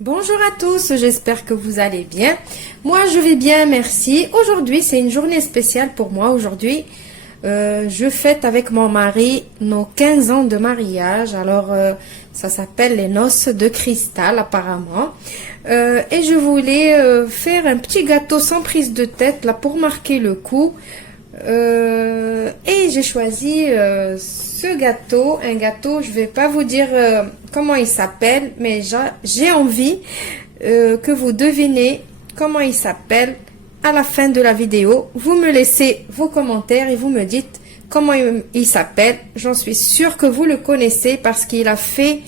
Bonjour à tous, j'espère que vous allez bien. Moi, je vais bien, merci. Aujourd'hui, c'est une journée spéciale pour moi. Aujourd'hui, je fête avec mon mari nos 15 ans de mariage. Alors, ça s'appelle les noces de cristal, apparemment. Et je voulais faire un petit gâteau sans prise de tête, là, pour marquer le coup. Et j'ai choisi ce gâteau, un gâteau, je vais pas vous dire comment il s'appelle, mais j'ai envie que vous devinez comment il s'appelle à la fin de la vidéo. Vous me laissez vos commentaires et vous me dites comment il s'appelle. J'en suis sûre que vous le connaissez parce qu'il a fait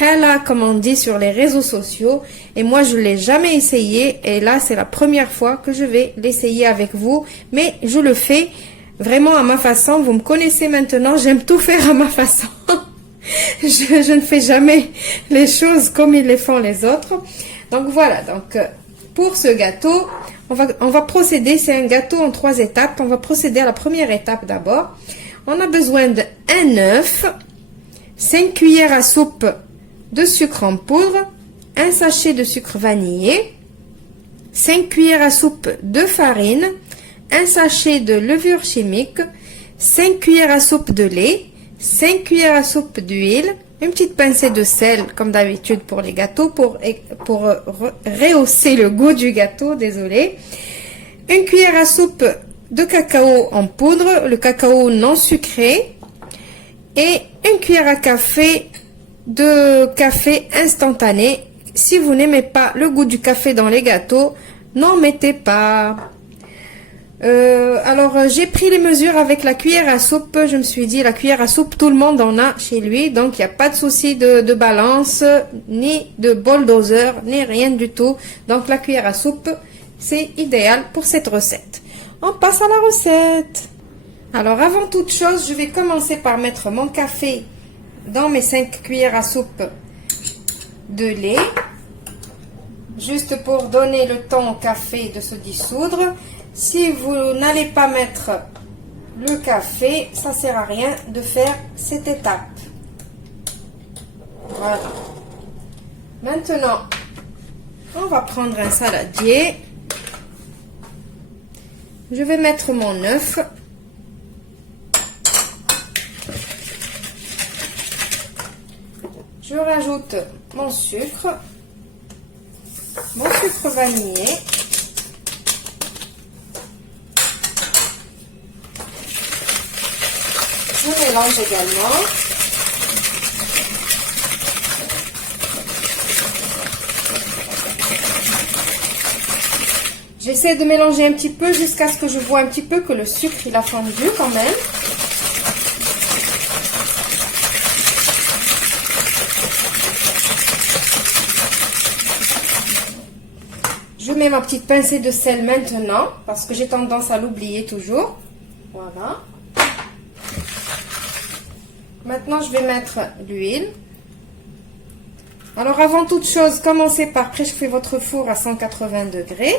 Hala, comme on dit sur les réseaux sociaux, et moi je l'ai jamais essayé, et là c'est la première fois que je vais l'essayer avec vous, mais je le fais vraiment à ma façon. Vous me connaissez maintenant, j'aime tout faire à ma façon. je ne fais jamais les choses comme ils les font les autres. Donc voilà, donc pour ce gâteau on va procéder, c'est un gâteau en 3 étapes. On va procéder à la première étape d'abord. On a besoin d'un œuf, 5 cuillères à soupe de sucre en poudre, un sachet de sucre vanillé, 5 cuillères à soupe de farine, un sachet de levure chimique, 5 cuillères à soupe de lait, 5 cuillères à soupe d'huile, une petite pincée de sel comme d'habitude pour les gâteaux pour rehausser le goût du gâteau, désolé, une cuillère à soupe de cacao en poudre, le cacao non sucré, et une cuillère à café de café instantané. Si vous n'aimez pas le goût du café dans les gâteaux, n'en mettez pas. Alors j'ai pris les mesures avec la cuillère à soupe. Je me suis dit, la cuillère à soupe, tout le monde en a chez lui, donc il n'y a pas de souci de balance, ni de bol doseur, ni rien du tout. Donc la cuillère à soupe, c'est idéal pour cette recette. On passe à la recette. Alors avant toute chose, je vais commencer par mettre mon café dans mes 5 cuillères à soupe de lait, juste pour donner le temps au café de se dissoudre. Si vous n'allez pas mettre le café, ça sert à rien de faire cette étape. Voilà. Maintenant, on va prendre un saladier. Je vais mettre mon œuf. Je rajoute mon sucre vanillé, je mélange également. J'essaie de mélanger un petit peu jusqu'à ce que je vois un petit peu que le sucre il a fondu quand même. Je mets ma petite pincée de sel maintenant, parce que j'ai tendance à l'oublier toujours. Voilà. Maintenant, je vais mettre l'huile. Alors, avant toute chose, commencez par préchauffer votre four à 180 degrés.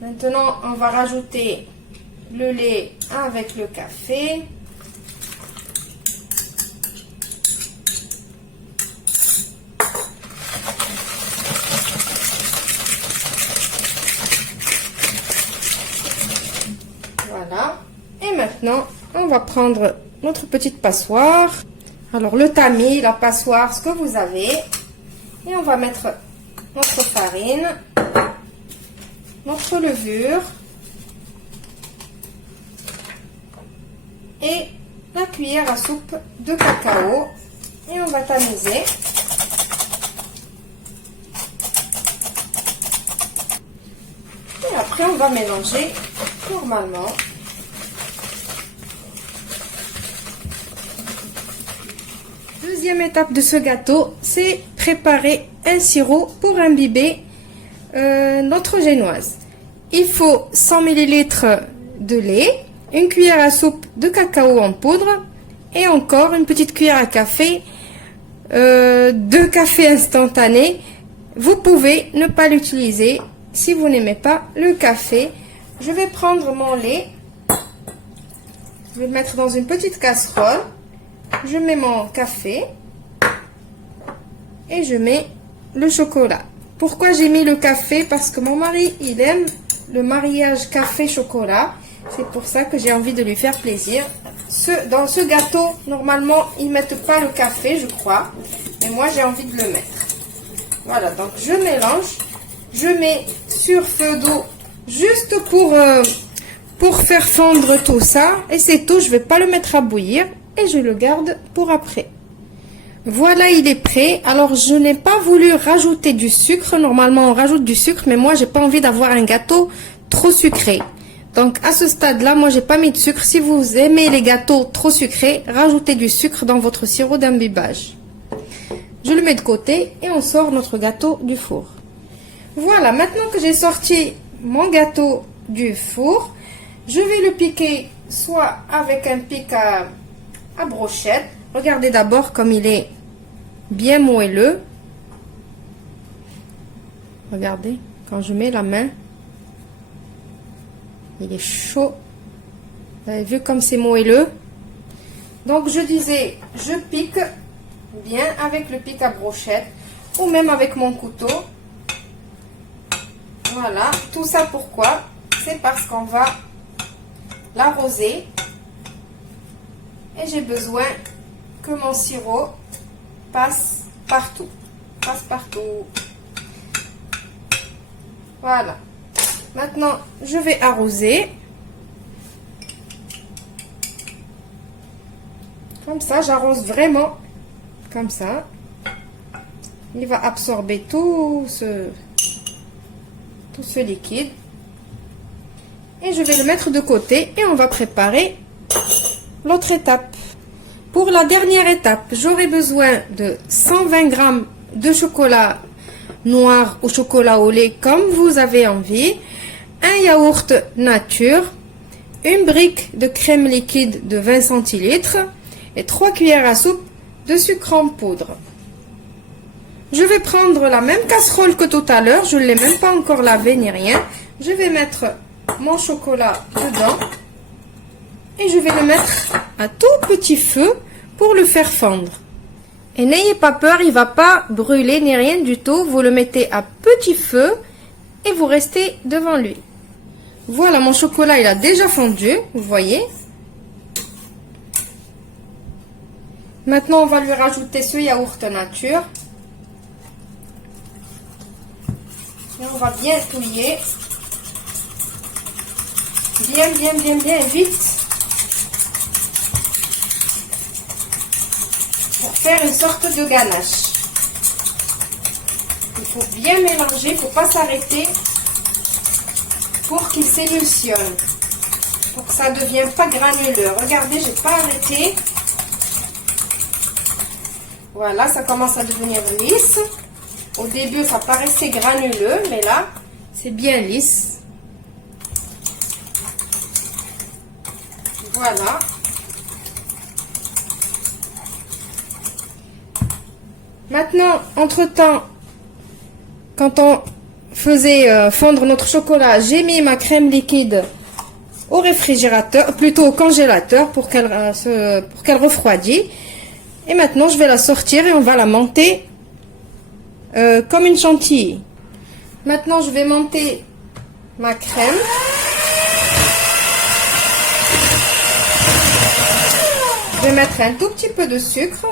Maintenant, on va rajouter le lait avec le café. Voilà. Et maintenant, on va prendre notre petite passoire. Alors, le tamis, la passoire, ce que vous avez. Et on va mettre notre farine, notre levure et la cuillère à soupe de cacao. Et on va tamiser. Et après, on va mélanger normalement. Deuxième étape de ce gâteau, c'est préparer un sirop pour imbiber notre génoise. Il faut 100 ml de lait, une cuillère à soupe de cacao en poudre et encore une petite cuillère à café de café instantané. Vous pouvez ne pas l'utiliser si vous n'aimez pas le café. Je vais prendre mon lait. Je vais le mettre dans une petite casserole. Je mets mon café. Et je mets le chocolat. Pourquoi j'ai mis le café? Parce que mon mari, il aime le mariage café-chocolat. C'est pour ça que j'ai envie de lui faire plaisir. Dans ce gâteau, normalement, ils ne mettent pas le café, je crois. Mais moi, j'ai envie de le mettre. Voilà, donc je mélange. Je mets sur feu d'eau juste pour faire fondre tout ça. Et c'est tout, je ne vais pas le mettre à bouillir. Et je le garde pour après. Voilà, il est prêt. Alors, je n'ai pas voulu rajouter du sucre. Normalement, on rajoute du sucre, mais moi, j'ai pas envie d'avoir un gâteau trop sucré. Donc, à ce stade-là, moi, j'ai pas mis de sucre. Si vous aimez les gâteaux trop sucrés, rajoutez du sucre dans votre sirop d'imbibage. Je le mets de côté et on sort notre gâteau du four. Voilà, maintenant que j'ai sorti mon gâteau du four, je vais le piquer soit avec un pic à brochette. Regardez d'abord comme il est bien moelleux. Regardez, quand je mets la main, il est chaud. Vous avez vu comme c'est moelleux. Donc je disais, je pique bien avec le pic à brochette ou même avec mon couteau. Voilà, tout ça pourquoi? C'est parce qu'on va l'arroser et j'ai besoin que mon sirop passe partout. Voilà. Maintenant, je vais arroser. Comme ça, j'arrose vraiment. Comme ça. Il va absorber tout ce liquide. Et je vais le mettre de côté et on va préparer l'autre étape. Pour la dernière étape, j'aurai besoin de 120 g de chocolat noir ou chocolat au lait comme vous avez envie, un yaourt nature, une brique de crème liquide de 20 centilitres et 3 cuillères à soupe de sucre en poudre. Je vais prendre la même casserole que tout à l'heure, je ne l'ai même pas encore lavée ni rien. Je vais mettre mon chocolat dedans et je vais le mettre à tout petit feu pour le faire fondre. Et n'ayez pas peur, il ne va pas brûler ni rien du tout. Vous le mettez à petit feu et vous restez devant lui. Voilà, mon chocolat il a déjà fondu, vous voyez. Maintenant on va lui rajouter ce yaourt nature. Et on va bien touiller. Bien vite. Pour faire une sorte de ganache. Il faut bien mélanger, il ne faut pas s'arrêter pour qu'il s'émulsionne. Pour que ça ne devienne pas granuleux. Regardez, j'ai pas arrêté. Voilà, ça commence à devenir lisse. Au début, ça paraissait granuleux, mais là, c'est bien lisse. Voilà. Maintenant, entre-temps, quand on faisait fondre notre chocolat, j'ai mis ma crème liquide au réfrigérateur, plutôt au congélateur pour qu'elle refroidisse. Et maintenant, je vais la sortir et on va la monter comme une chantilly. Maintenant, je vais monter ma crème. Je vais mettre un tout petit peu de sucre.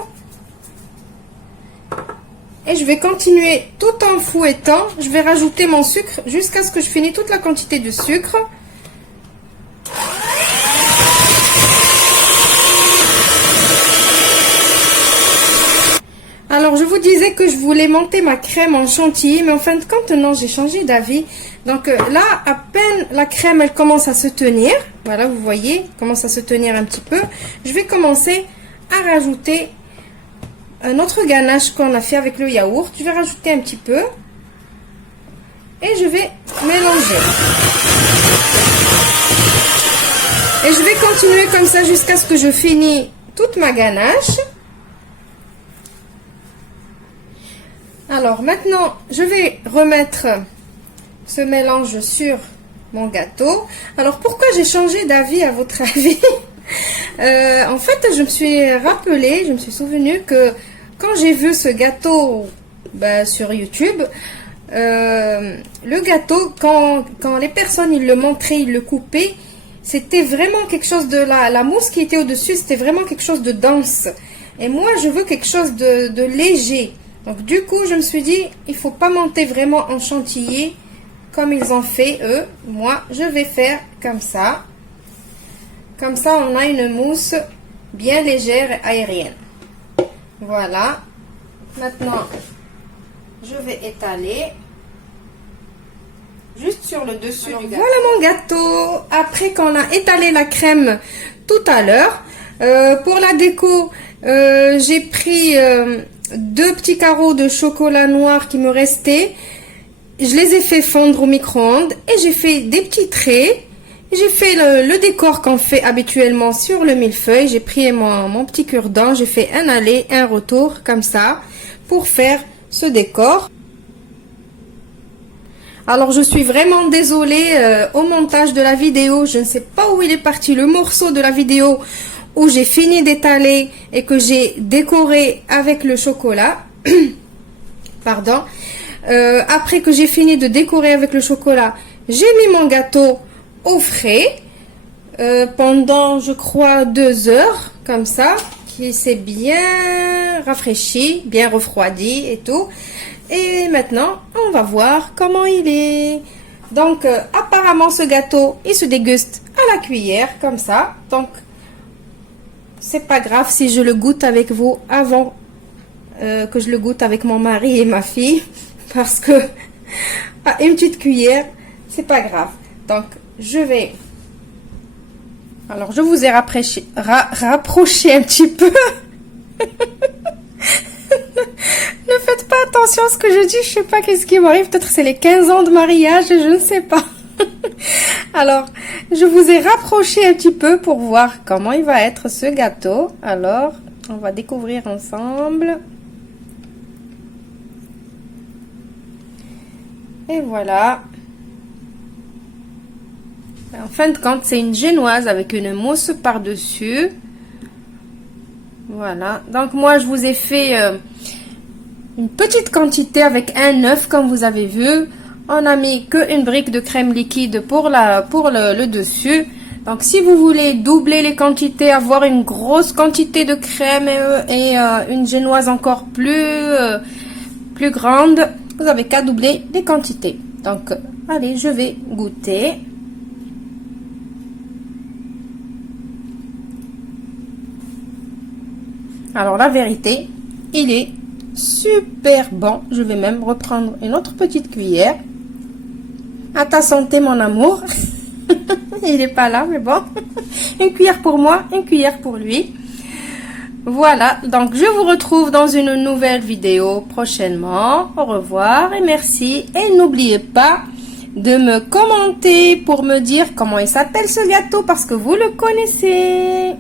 Et je vais continuer tout en fouettant. Je vais rajouter mon sucre jusqu'à ce que je finisse toute la quantité de sucre. Alors, je vous disais que je voulais monter ma crème en chantilly, mais en fin de compte, non, j'ai changé d'avis. Donc là, à peine la crème, elle commence à se tenir. Voilà, vous voyez, elle commence à se tenir un petit peu. Je vais commencer à rajouter un autre ganache qu'on a fait avec le yaourt. Je vais rajouter un petit peu. Et je vais mélanger. Et je vais continuer comme ça jusqu'à ce que je finis toute ma ganache. Alors maintenant, je vais remettre ce mélange sur mon gâteau. Alors pourquoi j'ai changé d'avis à votre avis? En fait, je me suis rappelé, je me suis souvenu que quand j'ai vu ce gâteau sur YouTube, le gâteau, quand les personnes ils le montraient, ils le coupaient, c'était vraiment quelque chose de la mousse qui était au-dessus, c'était vraiment quelque chose de dense. Et moi, je veux quelque chose de léger. Donc du coup, je me suis dit, il faut pas monter vraiment en chantilly comme ils ont fait eux. Moi, je vais faire comme ça. Comme ça, on a une mousse bien légère et aérienne. Voilà. Maintenant, je vais étaler juste sur le dessus du gâteau. Voilà mon gâteau. Après qu'on a étalé la crème tout à l'heure, pour la déco, j'ai pris 2 petits carreaux de chocolat noir qui me restaient. Je les ai fait fondre au micro-ondes et j'ai fait des petits traits. J'ai fait le décor qu'on fait habituellement sur le millefeuille. J'ai pris mon petit cure-dent, j'ai fait un aller, un retour comme ça pour faire ce décor. Alors je suis vraiment désolée au montage de la vidéo. Je ne sais pas où il est parti le morceau de la vidéo où j'ai fini d'étaler et que j'ai décoré avec le chocolat. Pardon. Après que j'ai fini de décorer avec le chocolat, j'ai mis mon gâteau au frais pendant, je crois, 2 heures, comme ça, qui s'est bien rafraîchi, bien refroidi et tout. Et maintenant, on va voir comment il est. Donc, apparemment, ce gâteau, il se déguste à la cuillère, comme ça. Donc, c'est pas grave si je le goûte avec vous avant que je le goûte avec mon mari et ma fille. Parce que à une petite cuillère, c'est pas grave. Donc, je vais... Alors, je vous ai rapproché un petit peu. Ne faites pas attention à ce que je dis. Je sais pas qu'est-ce qui m'arrive. Peut-être c'est les 15 ans de mariage. Je ne sais pas. Alors, je vous ai rapproché un petit peu pour voir comment il va être ce gâteau. Alors, on va découvrir ensemble. Et voilà. En fin de compte, c'est une génoise avec une mousse par-dessus. Voilà. Donc, moi, je vous ai fait une petite quantité avec un œuf, comme vous avez vu. On a mis qu'une brique de crème liquide pour le dessus. Donc, si vous voulez doubler les quantités, avoir une grosse quantité de crème et une génoise encore plus grande, vous avez qu'à doubler les quantités. Donc, allez, je vais goûter. Alors, la vérité, il est super bon. Je vais même reprendre une autre petite cuillère. À ta santé, mon amour. Il n'est pas là, mais bon. Une cuillère pour moi, une cuillère pour lui. Voilà, donc je vous retrouve dans une nouvelle vidéo prochainement. Au revoir et merci. Et n'oubliez pas de me commenter pour me dire comment il s'appelle ce gâteau parce que vous le connaissez.